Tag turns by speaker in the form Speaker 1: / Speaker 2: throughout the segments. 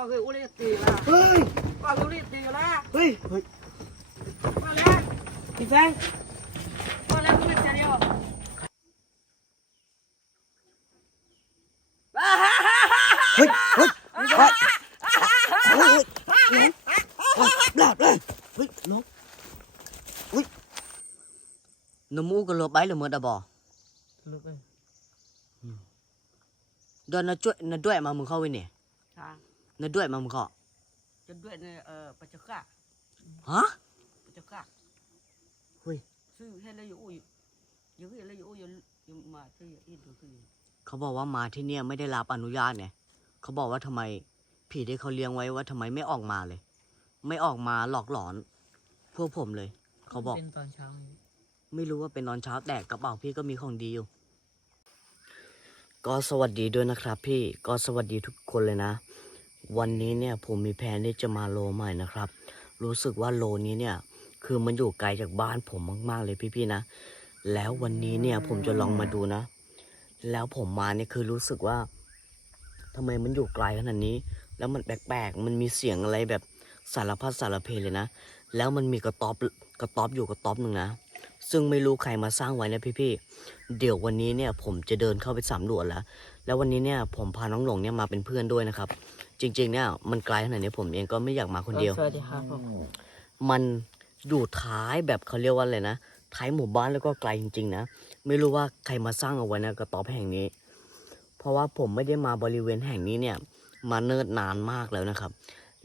Speaker 1: qua cái u liệt tì là
Speaker 2: เฮ้ย
Speaker 1: qua cái u liệt tì là
Speaker 2: เฮ้ยเฮ้ย
Speaker 1: qua lên
Speaker 2: พี่แฟง
Speaker 1: qua lên u liệt tì đi
Speaker 2: เฮ้ยเฮ้ยเฮ้ยเฮ้ยเฮ้ยเฮ้ยบลาบเลยเฮ้ยน้องเฮ้ยน้ำมูกก็ลบไปเลยเมื่อดาบอ
Speaker 1: lực ơi
Speaker 2: เดินน่ะช่วยน่ะด้วยมามึงเข้าไว้เนี่ย
Speaker 1: à
Speaker 2: น่ะด้วยมามึงเข้า
Speaker 1: chân đuổi này ờ bà chắc cả
Speaker 2: ฮะ
Speaker 1: bà chắc cả
Speaker 2: Ui.
Speaker 1: sư hay là ui những cái là ui nhưng mà cái in được cái
Speaker 2: เขาบอกว่ามาที่เนี่ยไม่ได้รับอนุญาตเนี่ยเขาบอกว่าทำไมผีที่เขาเลี้ยงไว้ว่าทำไมไม่ออกมาเลย ไม่ออกมาหลอกหลอน พวกผมเลย เขาบอก
Speaker 1: เป็นตอนเช้า
Speaker 2: ไม่รู้ว่าเป็นตอนเช้าแต่กระเป๋าพี่ก็มีของดีอยู่ก็สวัสดีด้วยนะครับพี่ก็สวัสดีทุกคนเลยนะ วันนี้เนี่ยผมมีแผนที่จะมาโลใหม่นะครับ รู้สึกว่าโลนี้เนี่ยคือมันอยู่ไกลจากบ้านผมมากๆเลยพี่ๆนะ แล้ววันนี้เนี่ยผมจะลองมาดูนะ แล้วผมมาเนี่ยคือรู้สึกว่าทำไมมันอยู่ไกลขนาดนี้ แล้วมันแปลกๆ มันมีเสียงอะไรแบบสารพัดสารเพเลยนะ แล้วมันมีกระต๊อบกระต๊อบอยู่กระต๊อบหนึ่งนะ ซึ่งไม่รู้ใครมาสร้างไว้นะพี่ๆ เดี๋ยววันนี้เนี่ยผมจะเดินเข้าไปสำรวจแล้ว แล้ววันนี้เนี่ยผมพาน้องหลงเนี่ยมาเป็นเพื่อนด้วยนะครับ จริง ๆ เนี่ยมันไกลขนาดนี้ผมเองก็ไม่อยากมาคนเดียว
Speaker 1: สวัสดีครับผม
Speaker 2: มันอยู่ท้ายแบบเขาเรียกว่าอะไรนะท้ายหมู่บ้านแล้วก็ไกลจริง ๆ นะไม่รู้ว่าใครมาสร้างเอาไว้นะกระต๊อบแห่งนี้ เพราะว่าผมไม่ได้มาบริเวณแห่งนี้เนี่ย มาเนิ่นนานมากแล้วนะครับ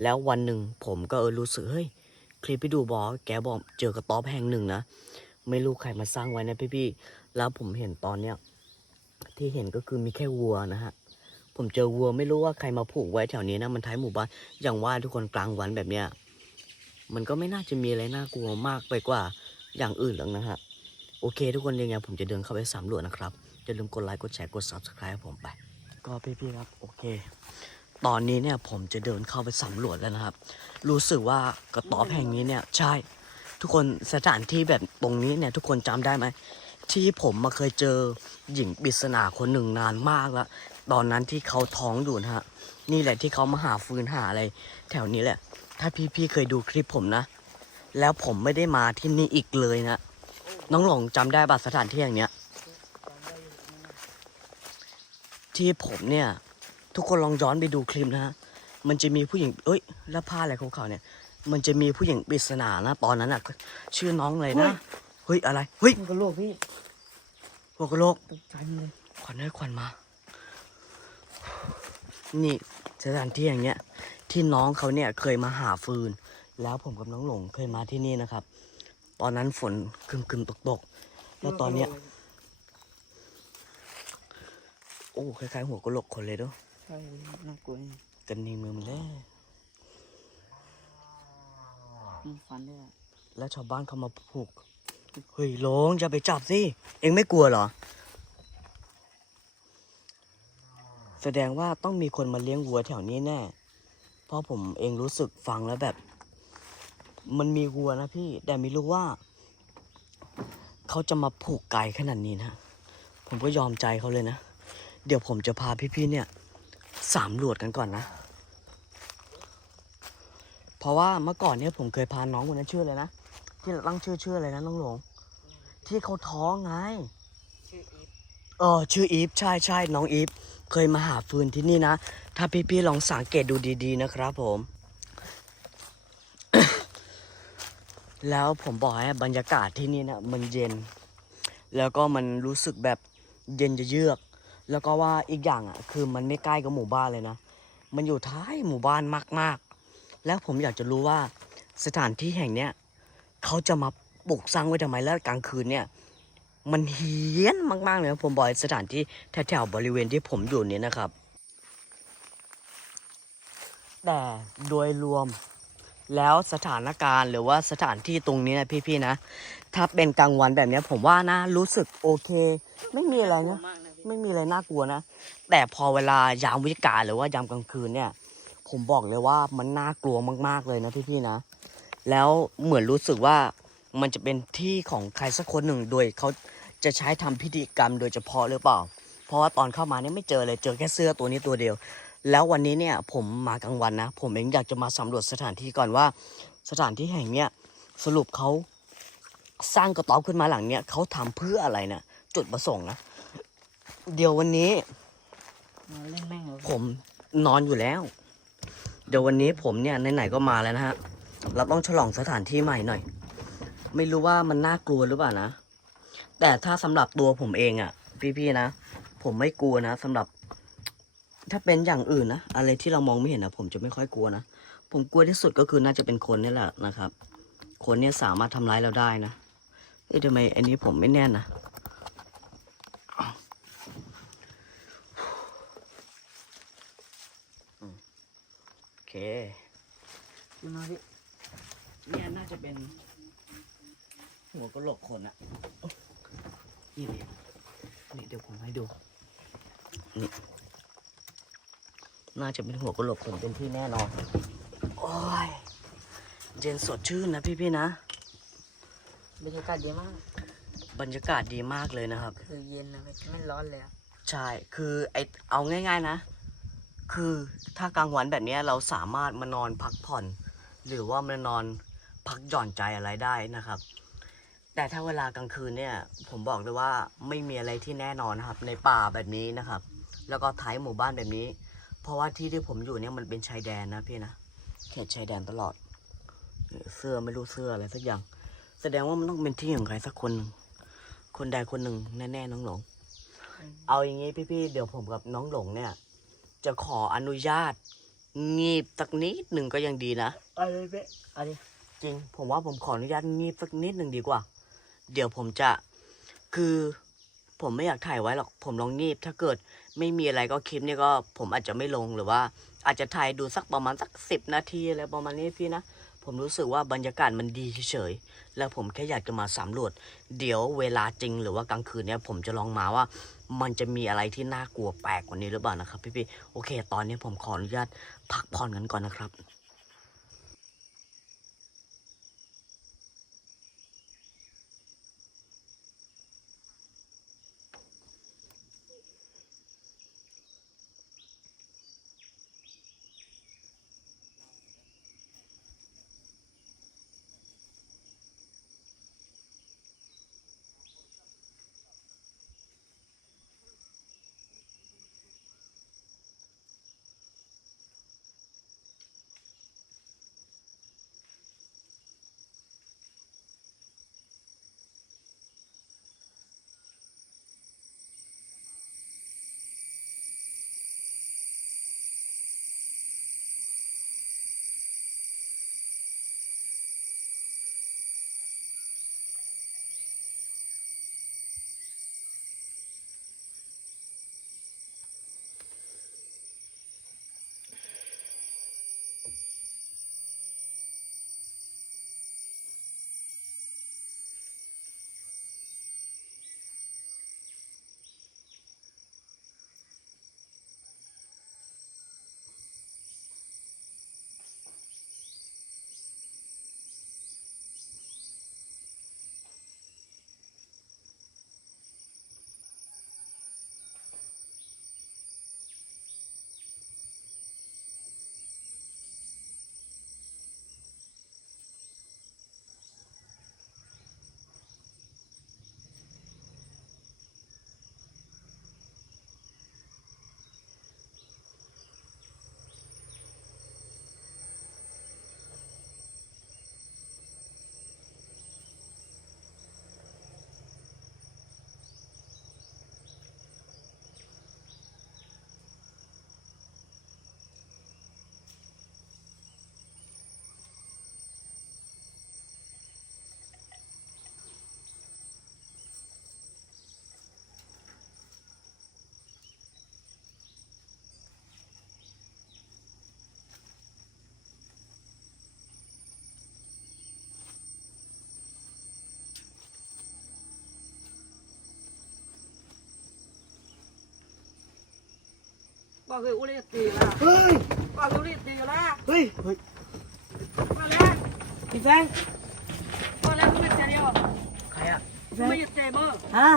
Speaker 2: แล้ววันหนึ่งผมก็เออรู้สึกเฮ้ยคลิปพี่ดูบอกแกบอกเจอกระต๊อบแห่งหนึ่งนะไม่รู้ใครมาสร้างไว้นะพี่ๆแล้วผมเห็นตอนเนี้ยที่เห็นก็คือมีแค่วัวนะฮะ ผมเจอวัวไม่รู้ว่าใครมาผูกไว้แถวนี้นะ มันท้ายหมู่บ้านอย่างว่าทุกคนกลางวันแบบเนี้ยมันก็ไม่น่าจะมีอะไรน่ากลัวมากไปกว่าอย่างอื่นหรอกนะฮะโอเค ทุกคนยังไงผมจะเดินเข้าไปสำรวจนะครับอย่าลืมกดไลค์กดแชร์กด subscribe ผมไป ก็พี่ๆครับโอเค ตอนนี้เนี่ยผมจะเดินเข้าไปสำรวจแล้วนะครับ รู้สึกว่ากระต๊อบแห่งนี้เนี่ยใช่ ทุกคนสถานที่แบบตรงนี้เนี่ยทุกคนจำได้ไหมที่ผมมาเคยเจอหญิงปริศนาคนหนึ่งนานมากแล้ว ตอนนั้นที่เขาท้องอยู่นะฮะ นี่แหละที่เขามาหาฟืนหาอะไร แถวนี้แหละ ถ้าพี่ๆเคยดูคลิปผมนะ แล้วผมไม่ได้มาที่นี่อีกเลยนะ น้องหลงจำได้บัตรสถานที่อย่างเนี้ย ที่ผมเนี่ย ทุกคนลองย้อนไปดูคลิปนะฮะ มันจะมีผู้หญิง เอ้ย แล้วผ้าอะไรของเขาเนี่ย มันจะมีผู้หญิงปริศนานะ ตอนนั้นอะ ชื่อน้องอะไรนะ เฮ้ย อะไร เฮ้ย
Speaker 1: มันก็โลกพี่
Speaker 2: หัวกะโหลก
Speaker 1: ตกใจเลย
Speaker 2: ขวัญให้ขวัญมา นี่สถานที่อย่างเงี้ย ที่น้องเขาเนี่ยเคยมาหาฟืน แล้วผมกับน้องหลงเคยมาที่นี่นะครับ ตอนนั้นฝนครึมครึมตกตกๆแล้วตอนเนี้ย โอ้คล้ายๆหัวกะโหลกคนเลยเด้วย
Speaker 1: ใช่น่ากลัว
Speaker 2: กันในมือมันเลย
Speaker 1: มีฟันด้วย
Speaker 2: แล้วชาวบ้านเขามาผูกเฮ้ยหลงจะไปจับสิเอ็งไม่กลัวเหรอ แสดงว่าต้องมีคนมาเลี้ยงวัวแถวนี้แน่ เพราะผมเองรู้สึกฟังแล้วแบบ มันมีวัวนะพี่ แต่ไม่รู้ว่า เขาจะมาผูกไก่ขนาดนี้นะ ผมก็ยอมใจเขาเลยนะ เดี๋ยวผมจะพาพี่ๆเนี่ย สามรวจกันก่อนนะ เพราะว่าเมื่อก่อนเนี่ยผมเคยพาน้องคนนั้นชื่ออะไรนะ ที่ตั้งชื่อชื่ออะไรนะน้องหลง ที่เขาท้องไง
Speaker 1: ชื่ออีฟ
Speaker 2: เออชื่ออีฟใช่ใช่น้องอีฟ เคยมาหาฟืนที่นี่นะ ถ้าพี่ๆลองสังเกตดูดีๆนะครับผม แล้วผมบอกให้บรรยากาศที่นี่นะมันเย็น แล้วก็มันรู้สึกแบบเย็นจะเยือก แล้วก็ว่าอีกอย่างอะ คือมันไม่ใกล้กับหมู่บ้านเลยนะ มันอยู่ท้ายหมู่บ้านมากๆ แล้วผมอยากจะรู้ว่าสถานที่แห่งเนี้ยเขาจะมาปลูกสร้างไว้ทำไมแล้วกลางคืนเนี่ย มันเฮี้ยนมากๆเลยผมบอกสถานที่แถวๆบริเวณที่ผมอยู่นี่ยนะครับ แต่โดยรวมแล้วสถานการณ์หรือว่าสถานที่ตรงนี้นะพี่ๆนะ ถ้าเป็นกลางวันแบบนี้ผมว่านะรู้สึกโอเค ไม่มีอะไรนะ
Speaker 1: มากนะพี่
Speaker 2: ไม่มีอะไรน่ากลัวนะ แต่พอเวลายามวิกาหรือว่ายามกลางคืนเนี่ย ผมบอกเลยว่ามันน่ากลัวมาก ๆเลยนะพี่ๆนะ แล้วเหมือนรู้สึกว่ามันจะเป็นที่ของใครสักคนหนึ่งโดยเขา จะใช้ทำพิธีกรรมโดยเฉพาะหรือเปล่า เพราะว่าตอนเข้ามาเนี่ยไม่เจอเลยเจอแค่เสื้อตัวนี้ตัวเดียว แล้ววันนี้เนี่ยผมมากลางวันนะ ผมเองอยากจะมาสำรวจสถานที่ก่อนว่า สถานที่แห่งเนี้ยสรุปเขาสร้างกระต๊อบขึ้นมาหลังเนี้ยเขาทำเพื่ออะไรนะจุดประสงค์นะเดี๋ยววันนี้ผมนอนอยู่แล้ว เดี๋ยววันนี้ผมเนี่ยไหนๆก็มาแล้วนะฮะเราต้องฉลองสถานที่ใหม่หน่อย ไม่รู้ว่ามันน่ากลัวหรือเปล่านะ แต่ถ้าสำหรับตัวผมเองอะ่ะ พี่ๆนะ ผมไม่กลัวนะสำหรับ ถ้าเป็นอย่างอื่นนะอะไรที่เรามองไม่เห็นนะผมจะไม่ค่อยกลัวนะผมกลัวที่สุดก็คือน่าจะเป็นคนนี่แหละนะครับ คนเนี่ยสามารถทำร้ายเราได้นะเอ๊ะทำไมอันนี้ผมไม่แน่นนะโอเค
Speaker 1: ขึ้นมาดิ
Speaker 2: เนี่ยน่าจะเป็นหัวกระโหลกคนอะ นี่นี่นี่เดี๋ยวผมให้ดูนี่น่าจะเป็นหัวกระโหลกคนเป็นที่แน่นอน โอ้ย เย็นสดชื่นนะพี่ๆนะ
Speaker 1: บรรยากาศดีมาก
Speaker 2: บรรยากาศดีมากเลยนะครับ
Speaker 1: คือเย็นนะไม่ไม่ร้อนเลยอะ
Speaker 2: ใช่ คือไอเอาง่าย ๆนะ คือถ้ากลางวันแบบเนี้ยเราสามารถมานอนพักผ่อน หรือว่ามานอนพักหย่อนใจอะไรได้นะครับ แต่ถ้าเวลากลางคืนเนี่ย ผมบอกเลยว่าไม่มีอะไรที่แน่นอนนะครับ ในป่าแบบนี้นะครับ แล้วก็ท้ายหมู่บ้านแบบนี้ เพราะว่าที่ที่ผมอยู่เนี่ยมันเป็นชายแดนนะพี่นะเขตชายแดนตลอด เสื้อไม่รู้เสื้ออะไรสักอย่าง แสดงว่ามันต้องเป็นที่ของใครสักคนหนึ่งคนใดคนหนึ่งแน่ๆน้องหลง เอาอย่างงี้พี่ๆเดี๋ยวผมกับน้องหลงเนี่ย จะขออนุญาตงีบสักนิดหนึ่งก็ยังดีนะ
Speaker 1: อะไรเป๊ะ
Speaker 2: อะไรจริง ผมว่าผมขออนุญาตงีบสักนิดหนึ่งดีกว่า เดี๋ยวผมจะคือผมไม่อยากถ่ายไว้หรอก ผมลองงีบถ้าเกิดไม่มีอะไรก็คลิปนี่ยก็ผมอาจจะไม่ลงหรือว่า อาจจะถ่ายดูสักประมาณสักสิบนาทีอะไรประมาณนี้พี่นะ ผมรู้สึกว่าบรรยากาศมันดีเฉยๆแล้วผมแค่อยากจะมาสำรวจ เดี๋ยวเวลาจริงหรือว่ากลางคืนเนี่ยผมจะลองมาว่า มันจะมีอะไรที่น่ากลัวแปลกกว่านี้หรือเปล่านะครับพี่ๆโอเค ตอนนี้ผมขออนุญาตพักผ่อนกันก่อนนะครับ
Speaker 1: บอกเลยอุ้ยตีละ
Speaker 2: เฮ้ย
Speaker 1: บอกเลยอุ้ยตีละ
Speaker 2: เฮ้ยเฮ้ย
Speaker 1: มาแล้ว
Speaker 2: พี่แฟง
Speaker 1: มาแล้วไม่เตะเดียว
Speaker 2: ใครอะ
Speaker 1: ไม่เตะมือ
Speaker 2: ฮะ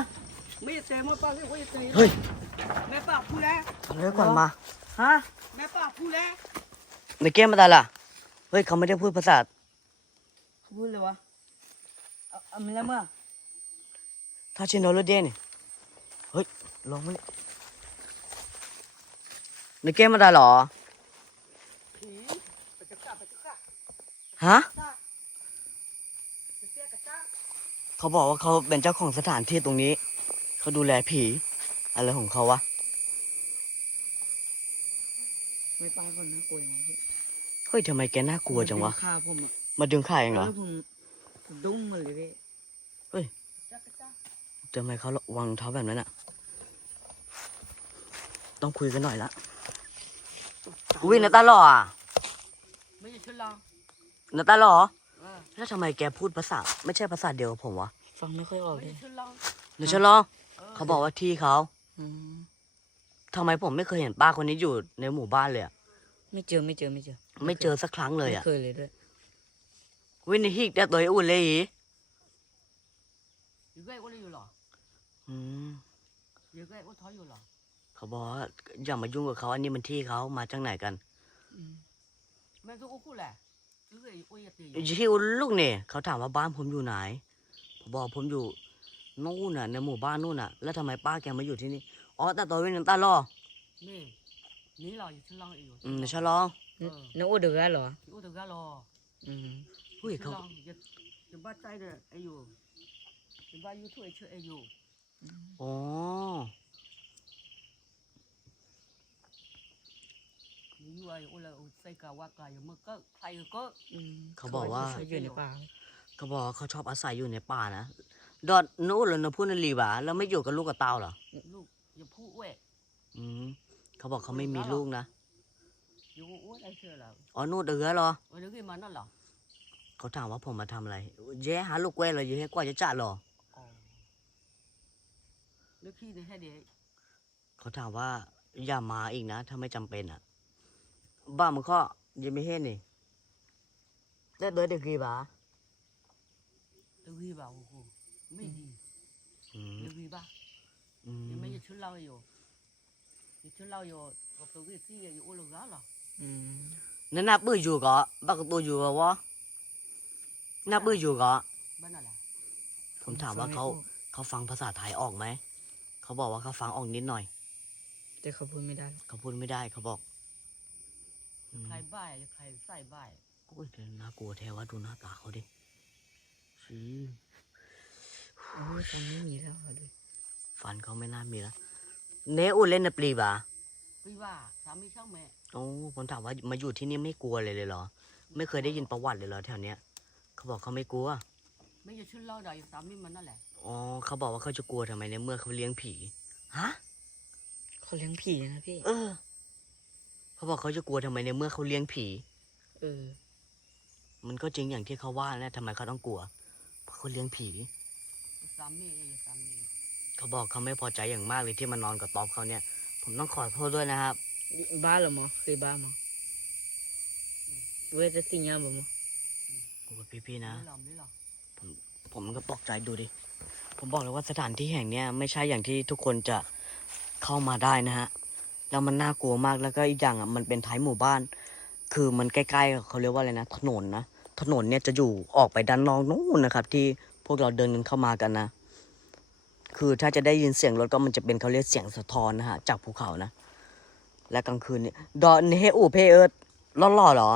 Speaker 1: ไม่เตะมือป้าเลยอุ้ยตี
Speaker 2: เฮ้ย
Speaker 1: แม่ป้าพูดแล้ว
Speaker 2: ทำเรื่องก่อนมา
Speaker 1: ฮะ
Speaker 3: แม่ป้าพูดแล้ว
Speaker 2: ในเกมมาตายล่ะเฮ้ยเขาไม่ได้พูดภาษา
Speaker 3: เขาพูดเลยวะเอาเอามาแล้วเมื่อ
Speaker 2: ถ้าชินโนโลเดนเฮ้ยลองมาเลย ในเกมมาตายเหรอ
Speaker 3: ผีไปกระจ้าไปกระจ้า
Speaker 2: ฮะ
Speaker 3: จ้าไปเสียกระจ้า
Speaker 2: เขาบอกว่าเขาเป็นเจ้าของสถานที่ตรงนี้ เขาดูแลผี อะไรของเขาวะ
Speaker 3: ไม่ป้าคนน่ากลัวอย่างนี้
Speaker 2: เฮ้ยทำไมแกน่ากลัวจังวะ
Speaker 3: ฆ่าผมอะ
Speaker 2: มาดึงข่าเองเหรอ
Speaker 3: แล้วผมผมดุ้งมาเลยพี่
Speaker 2: เฮ้ย
Speaker 3: จ้ากระจ้า
Speaker 2: ทำไมเขาวางรองเท้าแบบนั้นอะต้องคุยกันหน่อยละ อุ้ยนาตาหล่ออะ
Speaker 3: ไม่ใช่ชุดลอง
Speaker 2: นาตาหล่อ
Speaker 3: เออ
Speaker 2: แล้วทำไมแกพูดภาษา ไม่ใช่ภาษาเดียวกับผมวะ
Speaker 3: ฟังไม่ค่อยออก
Speaker 1: ไม่
Speaker 3: เลย
Speaker 1: ใช่ชุดลอง
Speaker 2: เดี๋ยวฉันลองเขาบอกว่าที่เขา
Speaker 3: อืม
Speaker 2: ทำไมผมไม่เคยเห็นป้าคนนี้อยู่ในหมู่บ้านเลยอะ
Speaker 3: ไม่เจอไม่เจอไม่เจอ
Speaker 2: ไม่เจอสักครั้งเลยอะ
Speaker 3: ไม่เคยเลยด้วย
Speaker 2: วินฮิกแต่ตัวอุ่นเลยอี
Speaker 1: อยู่ใกล้ก็เลยอยู่หรอ
Speaker 2: อืม
Speaker 1: อยู่ใกล้ก็ถอยอยู่หรอ
Speaker 2: เขาบอกว่าอย่ามายุ่งกับเขาอันนี้มันที่เขามาจากไหนกัน
Speaker 3: อืม
Speaker 1: แม่ทุกคู่แหละอยู่ใกล้ก็ยังตีอ
Speaker 2: อยู่ยู่ที่อุลูกเนี่ยเขาถามว่าบ้านผมอยู่ไหนผมบอกผมอยู่นู่นน่ะในหมู่บ้านนู่นน่ะ แล้วทำไมป้าแกมาอยู่ที่นี่อ๋อแต่ตัวเป็นตาล่อ
Speaker 1: นี่นี่หรออยู่ชุดลองอยู่
Speaker 2: อืมเดี๋ยวฉันลอง
Speaker 1: เออ
Speaker 3: น้องโอเดือเหรอ
Speaker 1: ที่อุตกาลอ
Speaker 3: อืม
Speaker 2: อุ้ย
Speaker 1: ชุด
Speaker 2: เขา
Speaker 1: ลองจะจะบ้าใจเด้อไออยู่จะบ้ายูทูบเชื่อไออยู่
Speaker 2: อ๋อ
Speaker 1: นี่อยู่ไอโอละใส่กาวากาอยู่มันก็ใครก็
Speaker 3: อืม
Speaker 2: เขาบอกว่า
Speaker 3: เขาอยู่ในป่า
Speaker 2: เขาบอกว่าเขาชอบอาศัยอยู่ในป่านะดอดนู่นเลยนะพูดในรีบาแล้วไม่อยู่กับลูกกับเต้าเหรอ
Speaker 1: ลูกอย่าพูดเว้ย
Speaker 2: อืมเขาบอกเขาไม่มีลูกนะ
Speaker 1: อยู่อ้วนไอเชื่อแล้ว
Speaker 2: อ๋อนู่นเดือเหรอ
Speaker 1: วันนี้มันนั่นหรอ
Speaker 2: เขาถามว่าผมมาทำอะไรเย้หาลูกเว้ยเหรอเย้กว่าจะจ่าเหรอ
Speaker 1: อ๋อนึกขี้ในให้เด็ก
Speaker 2: เขาถามว่าอย่ามาอีกนะ ถ้าไม่จำเป็นอะ บ้ามึงข้อยังไม่เห็นนี่ได้เดือดกี่บา
Speaker 1: ตัววีบ่าโอ้โหไม่ดี
Speaker 2: อืม
Speaker 1: ตัววีบ่า
Speaker 2: อืม
Speaker 1: ยังไม่จะชุดเราอยู่อยู่ชุดเราอยู่กับตัววีซี่อยู่อุลกาหรอ
Speaker 3: อืม
Speaker 2: นั่นนับปื้ออยู่ก็บักตัวอยู่ก็วะนับปื้ออยู่ก็
Speaker 1: บ้านอะไร
Speaker 2: ผมถามว่าเขาเขาฟังภาษาไทยออกไหมเขาบอกว่าเขาฟังออกนิดหน่อย
Speaker 3: แต่เขาพูดไม่ได้
Speaker 2: เขาพูดไม่ได้เขาบอก อืม
Speaker 1: ใครบ่ายใครใส่บ่าย
Speaker 2: โอ้ยแต่น่ากลัวแท้ว่าดูหน้าตาเขาดิชี้
Speaker 3: โอ้ยฟังไม่มีแล้วเหรอดู
Speaker 2: ฟันเขาไม่น่ามีแล้วเนอุ่นเล่นในปลีบ่า
Speaker 1: พี่ว่าสามีช่างแม่
Speaker 2: โอ้ผมถามว่ามาอยู่ที่นี่ไม่กลัวเลยเลยเหรอ ไม่เคยได้ยินประวัติเลยเหรอแถวเนี้ยเขาบอกเขาไม่กลัว
Speaker 1: ไม่จะชุดเราได้สามีมันนั่นแหละ
Speaker 2: อ๋อเขาบอกว่าเขาจะกลัวทำไมในเมื่อเขาเลี้ยงผีฮะ
Speaker 3: เขาเลี้ยงผีนะพี่
Speaker 2: เออ เขาบอกเขาจะกลัวทำไมในเมื่อเขาเลี้ยงผี
Speaker 3: เออ
Speaker 2: มันก็จริงอย่างที่เขาว่านะทำไมเขาต้องกลัว เพราะเขาเลี้ยงผี
Speaker 1: สามีสามี
Speaker 2: เขาบอกเขาไม่พอใจอย่างมากเลยที่มานอนกับต๊อบเขาเนี่ย ผมต้องขอโทษด้วยนะครับ
Speaker 3: บ้าเหรอมอเคยบ้ามั้เว้ยจะสิ่งยังบ่มอ
Speaker 2: โอ้ยพี่ๆนะ
Speaker 1: ไม่หรอไม่หรอ
Speaker 2: ผมก็ตกใจดูดิ ผมบอกเลยว่าสถานที่แห่งเนี้ยไม่ใช่อย่างที่ทุกคนจะเข้ามาได้นะฮะ แล้วมันน่ากลัวมากแล้วก็อีกอย่างอะมันเป็นท้ายหมู่บ้าน คือมันใกล้ๆกับเขาเรียกว่าอะไรนะ ถนนนะถนนเนี่ยจะอยู่ออกไปด้านนอกนู่นนะครับ ที่พวกเราเดินกันเข้ามากันนะ คือถ้าจะได้ยินเสียงรถก็มันจะเป็นเขาเรียกเสียงสะท้อนนะฮะจากภูเขานะ และกลางคืนเนี่ยดอนเฮอูเพเอิร์ดล่อๆเหรอ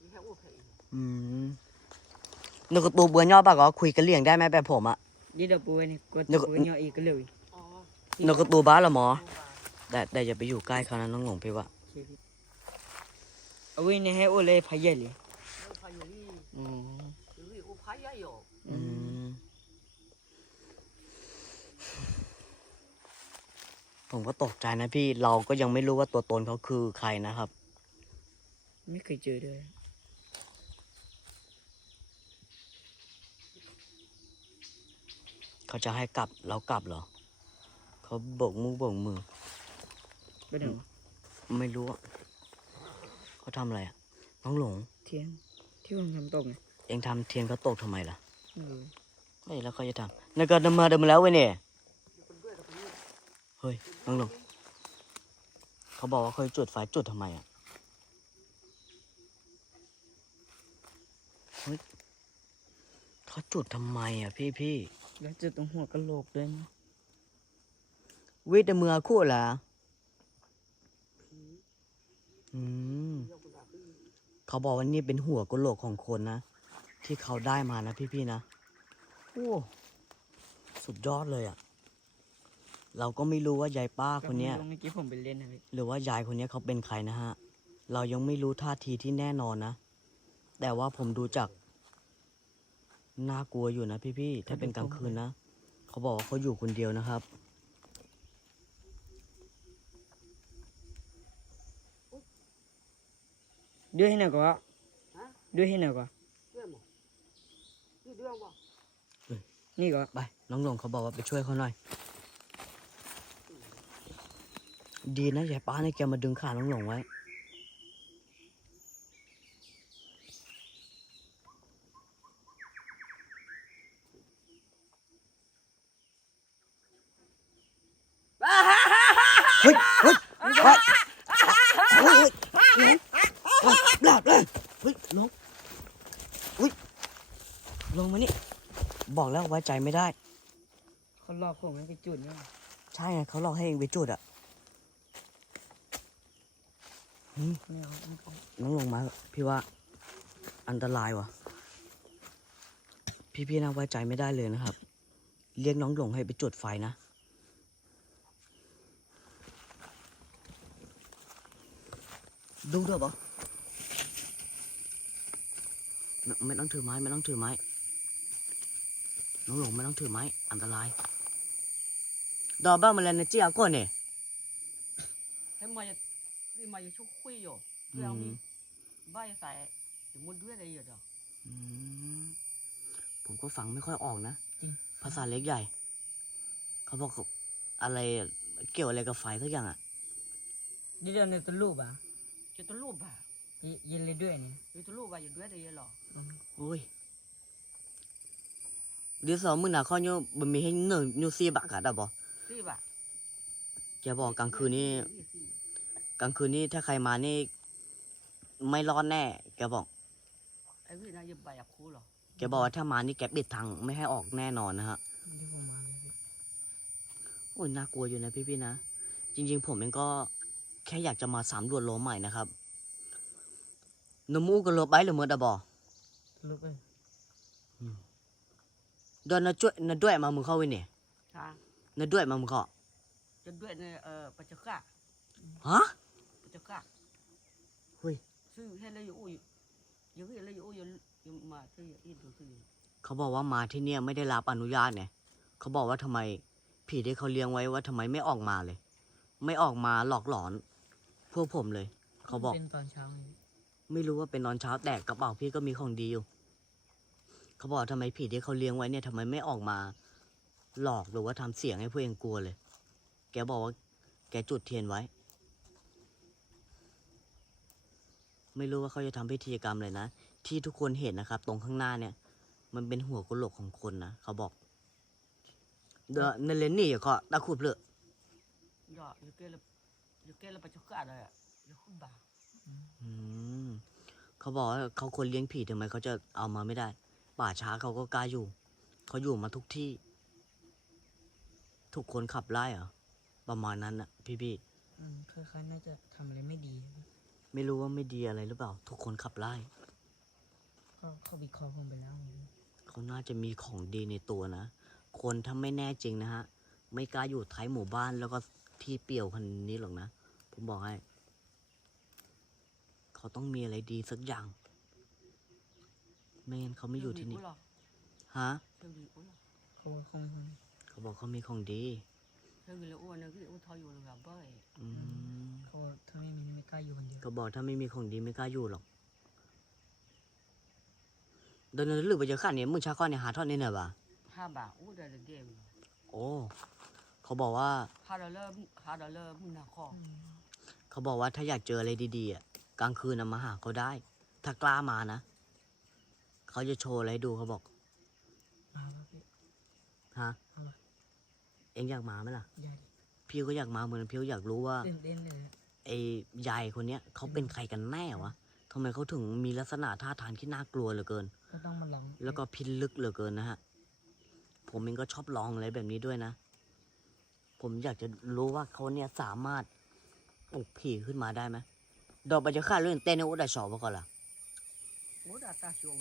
Speaker 1: นี่แค่อ้วกเอง
Speaker 2: อืมนึกว่าตัวเบือย่อปะก็คุยกันเลี่ยงได้ไหมแบบผมอะ
Speaker 3: นี่เดี๋ยวปูนี่กด
Speaker 2: นึก
Speaker 3: ปูย่ออีกก็เลย
Speaker 1: อ๋อ
Speaker 2: นึกว่าตัวบ้าเหรอหมอ
Speaker 1: ดูว่า
Speaker 2: แต่แต่อย่าไปอยู่ใกล้เขานะน้องหลงพี่ว่า
Speaker 3: เอาไว้ในให้โอเลยพายเลย
Speaker 1: เออพายุนี่
Speaker 3: อืม
Speaker 1: อยู่ที่อุพายะอยู่
Speaker 2: อืมผมก็ตกใจนะพี่เราก็ยังไม่รู้ว่าตัวตนเขาคือใครนะครับ
Speaker 3: ไม่เคยเจอด้วย
Speaker 2: เขาจะให้กลับเรากลับเหรอ เขาโบกมือโบกมือ
Speaker 3: ไปไหนวะ
Speaker 2: ไม่รู้อะเขาทำอะไรอะน้องหลง
Speaker 3: เทียนที่ผมทำตกไง
Speaker 2: เองทำเทียนเขาตกทำไมล่ะ
Speaker 3: ไม่รู้
Speaker 2: เฮ้ยแล้วเขาจะทำนั่นก็เดินมาเดินมาแล้วเว้ยเนี่ยเฮ้ยน้องหลงเขเขาบอกว่าเขาจะจุดไฟจุดทำไมอะเฮ้ยเขาจุดทำไมอะพี่พี่
Speaker 3: แล้วจุดตรงหัวกะโหลกด้วยนะ
Speaker 2: วิทย์เมือคู่เหรอ อืมเขาบอกว่านี่เป็นหัวกะโหลกของคนนะ ที่เขาได้มานะพี่พี่ๆนะโอ้สุดยอดเลยอะ เราก็ไม่รู้ว่ายายป้าคนเนี้ย
Speaker 3: เมื่อกี้ผมไปเล่นนะพี่
Speaker 2: หรือว่ายายคนนี้เขาเป็นใครนะฮะ เรายังไม่รู้ท่าทีที่แน่นอนนะ แต่ว่าผมดูจากน่ากลัวอยู่นะพี่ๆถ้าเป็นกลางคืนนะ เขาบอกว่าเขาอยู่คนเดียวนะครับ
Speaker 3: ด้วยให้หน่อยก็
Speaker 1: ฮะ
Speaker 3: ด้วยให้หน่อยก็
Speaker 1: เรื่องหมดนี่เรื่องบ่
Speaker 3: นี่ก็
Speaker 2: ไปน้องหลงเขาบอกว่าไปช่วยเขาหน่อย ดีนะยายป้าเนี่ยแกมาดึงขาน้องหลงไว้ เฮ้ย เฮ้ย เฮ้ย เฮ้ย เฮ้ยเฮ้ยหลับเลยเฮ้ย ลงเฮ้ย ลงมานี่ บอก แล้วไว้ใจไม่ได้
Speaker 3: เขาหลอกผมให้ไปจุดเนี่ย
Speaker 2: ใช่ไงเขาหลอกให้เองไปจุดอะ
Speaker 3: ไม่เอาไม่เอา
Speaker 2: น้องลงมาเถอะพี่ว่า อันตรายวะพี่ๆน่าไว้ใจไม่ได้เลยนะครับ เรียกน้องหลงให้ไปจุดไฟนะ ดูด้วยปะไม่ไม่ต้องถือไม้ไม่ต้องถือไม้ น้องหลงไม่ต้องถือไม้อันตราย ดอกบ้ามาแล้วนะเจ้าก่อนเนี่ย
Speaker 1: ให้มาจะนี่มาจะชุกคุยอยู่เรื่องมีบ้าจะใส่ถึงมุดด้วยอะไรอยู่ดอก
Speaker 2: อืมผมก็ฟังไม่ค่อยออกนะ
Speaker 3: จริง
Speaker 2: ภาษาเล็กใหญ่ เขาบอกเขาอะไรอะเกี่ยวอะไรกับไฟสักอย่างอะ
Speaker 3: เดี๋ยวในตัวรูปอะ
Speaker 1: จะตัวรูปบ่า
Speaker 3: เย็นเลยด้วยเนี่ย
Speaker 1: จะตัวรูปบ่าอยู่ด้วยอะไรหรอ
Speaker 2: โอ้ย เดี๋ยวสองมือหนาข้อยูบะมีให้หนึ่งยูซีบักอะได้บอ
Speaker 1: สี่บ่า
Speaker 2: แกบอกกลางคืนนี้กลางคืนนี้ถ้าใครมานี่ ไม่รอดแน่แกบอก
Speaker 1: ไอ้พี่นายจะไปอยากคู่หรอ
Speaker 2: แกบอกว่าถ้ามานี่แกปิดทางไม่ให้ออกแน่นอนนะฮะ
Speaker 3: เดี๋ยวผมมาเลยพี่
Speaker 2: โอ้ยน่ากลัวอยู่นะพี่ๆนะจริง ๆ ผมเองก็แค่อยากจะมาสำรวจโลมใหม่นะครับนมูกันโลบไปหรือเมื่อดะบอ
Speaker 3: รูปเอ้ ย
Speaker 2: เดินนะช่วยนะด้วยมามึงเข้าไว้เนี่ย
Speaker 1: ฮะ
Speaker 2: นะด้วยมามึงเข้า
Speaker 1: จะด้วยในเอ่อปัจจุกะ
Speaker 2: ฮะ
Speaker 1: ปัจจุกะ
Speaker 2: เฮ้ย
Speaker 1: ซื้อให้เลยอยู่อยู่อยู่ที่เลยอยู่อยู่อยู่มาซื้ออีกดูซื้อ
Speaker 2: เขาบอกว่ามาที่เนี่ยไม่ได้รับอนุญาตเนี่ยเขาบอกว่าทำไมผีที่เขาเลี้ยงไว้ว่าทำไมไม่ออกมาเลย ไม่ออกมาหลอกหลอน พวกผมเลย เขาบอก
Speaker 3: เป็นตอนเช้าไง
Speaker 2: ไม่รู้ว่าเป็นตอนเช้าแต่กระเป๋าพี่ก็มีของดีอยู่ เขาบอกทำไมผีที่เขาเลี้ยงไว้เนี่ยทำไมไม่ออกมา หลอกหรือว่าทำเสียงให้พวกเองกลัวเลย แกบอกว่า แกจุดเทียนไว้ ไม่รู้ว่าเขาจะทำพิธีกรรมเลยนะ ที่ทุกคนเห็นนะครับ ตรงข้างหน้าเนี่ย มันเป็นหัวกุโหลกของคนนะเขาบอกเดอะเนเลนนี่ก็ตะคุบเลย
Speaker 1: อย่าอยู่เกลอยู่เกลปัจจุกะเลยอะอยู่คู่บ่า
Speaker 2: อืมเขาบอกว่าเขาคนเลี้ยงผีทำไมเขาจะเอามาไม่ได้ ป่าช้าเขาก็กล้าอยู่ เขาอยู่มาทุกที่ทุกคนขับไล่เหรอประมาณนั้นอะพี่พี่
Speaker 3: อืมคล้ายๆน่าจะทำอะไรไม่ดี
Speaker 2: ๆไม่รู้ว่าไม่ดีอะไรหรือเปล่าทุกคนขับไล่
Speaker 3: เขาเขาบีบคอผมไปแล้วไง
Speaker 2: เขาน่าจะมีของดีในตัวนะ คนถ้าไม่แน่จริงนะฮะ ไม่กล้าอยู่ท้ายหมู่บ้านแล้วก็ที่เปี่ยวพันนี้หรอกนะ ผมบอกให้ เขาต้องมีอะไรดีสักอย่าง ไม่งั้นเขาไม่อยู่ที่นี่ ฮะ
Speaker 1: เชื่อดีอุ้ย
Speaker 3: เขาคงคน
Speaker 2: เขาบอกเขามีของดี
Speaker 1: เชื่อดีเลยอ้วนนะพี่อ้วนทอยอยู่เลยแบบเบ้ย
Speaker 2: อืม
Speaker 3: เขาถ้าไม่มีไม่กล้าอยู่คนเดียว
Speaker 2: เขาบอกถ้าไม่มีของดีไม่กล้าอยู่หรอกเดินหรือไปเจอข้าเนี่ยมึงชาข้อเนี่ยหาทอดนี่เนอะบ่ะ
Speaker 1: ห้าบาทอู้เดี๋ยวเกม
Speaker 2: โอ้เขาบอกว่า
Speaker 1: ห้าดอลลาร์ห้าดอลลาร์มึงน่ะข้อ
Speaker 3: อืม
Speaker 2: เขาบอกว่าถ้าอยากเจออะไรดีๆอะกลางคืนนะมาหาเขาได้ ถ้ากล้ามานะ เขาจะโชว์อะไรดูเขาบอก
Speaker 3: มาพี่
Speaker 2: ฮะ
Speaker 3: เอ็
Speaker 2: งอยากหมาไหมล่ะพี่ก็อยากหมาเหมือนกันพี่ก็อยากรู้ว่า
Speaker 3: ตื่นเต้นเลย
Speaker 2: ไอ้ยายคนเนี้ยเขาเป็นใครกันแน่วะทำไมเขาถึงมีลักษณะท่าทางที่น่ากลัวเหลือเกิน
Speaker 3: ต้องมาลอง
Speaker 2: แล้วก็พิลึกเหลือเกินนะฮะ ผมเองก็ชอบลองอะไรแบบนี้ด้วยนะ ผมอยากจะรู้ว่าเขาเนี่ยสามารถปลุกผีขึ้นมาได้ไหมดอกไปจะฆ่าเรื่องเต้นอุดาชอบก่อนล่ะ
Speaker 1: อ้ดาชอ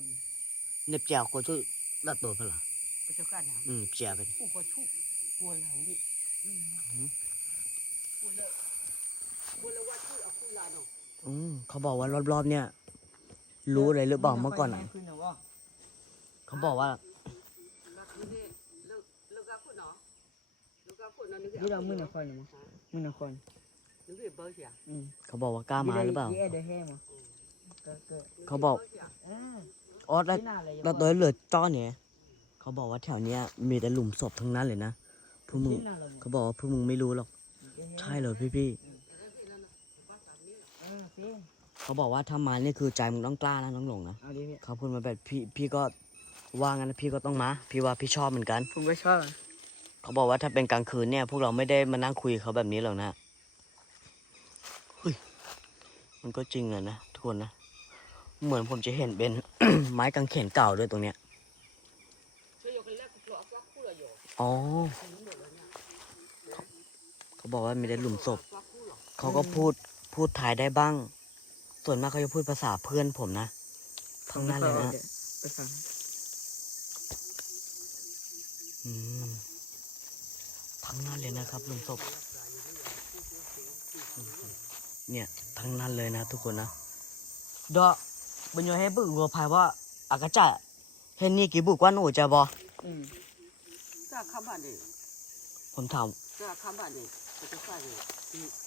Speaker 2: ในเปียกคชุวยรัดตัวเปล่า
Speaker 1: ไปเจ้ากันนะ
Speaker 2: อืมเปียเป็น
Speaker 1: โอ้โหชุกลั
Speaker 2: วเราดิ
Speaker 1: กลัวเลยกลัวเลยว่าชื่ออาคุลาเน
Speaker 2: อืมเขาบอกว่ารอบๆเนี่ย รู้อะไรหรือเปล่าเมื่อก่อนอะเขาบอกว่า
Speaker 3: นี่เรามือนครหรือมั้งมือนค
Speaker 1: ร์เสีย
Speaker 3: อืม
Speaker 2: เขาบอกว่ากล้ามาหรือเปล่า
Speaker 3: เขา
Speaker 2: บอก
Speaker 3: ออ
Speaker 2: อ๋อแล้ว
Speaker 3: ที่หน้าเลย
Speaker 2: แล้วตัวเหลือจ้อนเนี่ยเขาบอกว่าแถวเนี้ยมีแต่หลุมศพทั้งนั้นเลยนะพวกมึง
Speaker 3: ที่หน้าเลยเนี่ย
Speaker 2: เขาบอกว่าพวกมึงไม่รู้หรอก ใช่เหรอพี่พี่
Speaker 3: เออพี่
Speaker 2: ๆเขาบอกว่าถ้ามาเนี่ยคือใจมึงต้องกล้านะน้องหลงนะ
Speaker 3: เอาดิพี่
Speaker 2: เขาพูดมาแบบพี่พี่ก็ว่างั้นนะพี่ก็ต้องมา พี่ว่าพี่ชอบเหมือนกัน
Speaker 3: ผมก็ชอบ
Speaker 2: เขาบอกว่าถ้าเป็นกลางคืนเนี่ย พวกเราไม่ได้มานั่งคุยกับเขาแบบนี้หรอกนะเฮ้ยมันก็จริงอะนะทุกคนนะ เหมือนผมจะเห็นเป็น ไม้กางเขนเก่าด้วยตรงเนี้ยอ๋อเขาบอกว่ามีได้หลุมศพ เขาก็พูดพูดถ่ายได้บ้าง ส่วนมากเขาจะพูดภาษาเพื่อนผมนะทั้งนั้นเลยนะทั้งนั้นเลยนะครับหลุมศพ เนี่ยทั้งนั้นเลยนะทุกคนนะดอก บนยอให้บุกวัวพายว่าอากาศจะเห็นนี่กี่บุกว่าหนูจะบอ
Speaker 3: จะ
Speaker 1: ข้าบ้านด็
Speaker 2: ผมทำจะข้าบ้า
Speaker 1: นด็จะใส่เด็ก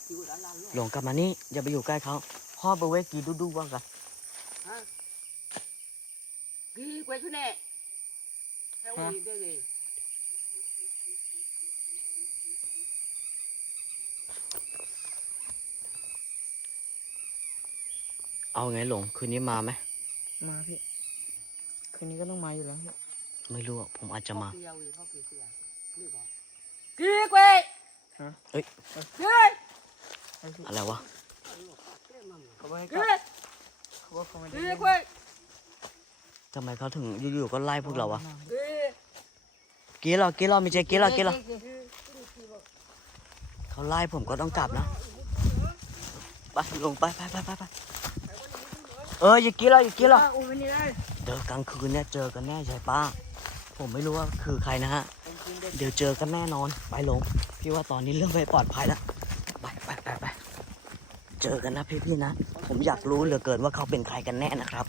Speaker 1: อยู่ด้าล่าง
Speaker 2: หลงกลับมานี่อย่าไปอยู่ใกล้เขาพ่อไปเวกีดูดูว่างกัน
Speaker 1: กี่กว่าชั่วเนี่ยแค่วันนี้ด้
Speaker 2: เย เอาไงหลงคืนนี้มาไหม
Speaker 3: มาพี่ คืนนี้ก็ต้องมาอยู่แล้วพี่
Speaker 2: ไม่รู้อะผมอาจจะมา
Speaker 1: กีก
Speaker 3: วย
Speaker 2: เอ้ย
Speaker 3: กีอะ
Speaker 2: ไรว
Speaker 3: เกให้กลับอะไม่ได้
Speaker 1: กีกวย
Speaker 2: ทำไมเขาถึงอยู่ๆก็ไล่พวกเราวะ
Speaker 1: เกี
Speaker 2: เรเกีเรามีเจกีเรเกีเราเขาไล่ผมก็ต้องกลับนะไปลงไปไปไปไป อออย่ากี่เราอย่ากี่เรา
Speaker 3: อุ้มไม่ได้
Speaker 2: เดี๋ยวกลางคืนเนี่ยเจอกันแน่ใช่ป้า ผมไม่รู้ว่าคือใครนะฮะ เดี๋ยวเจอกันแน่นอน ไปลง พี่ว่าตอนนี้เรื่องไม่ปลอดภัยแล้ว ไปไปไปไปเจอกันนะพี่ๆนะ ผมอยากรู้เหลือเกินว่าเขาเป็นใครกันแน่นะครับ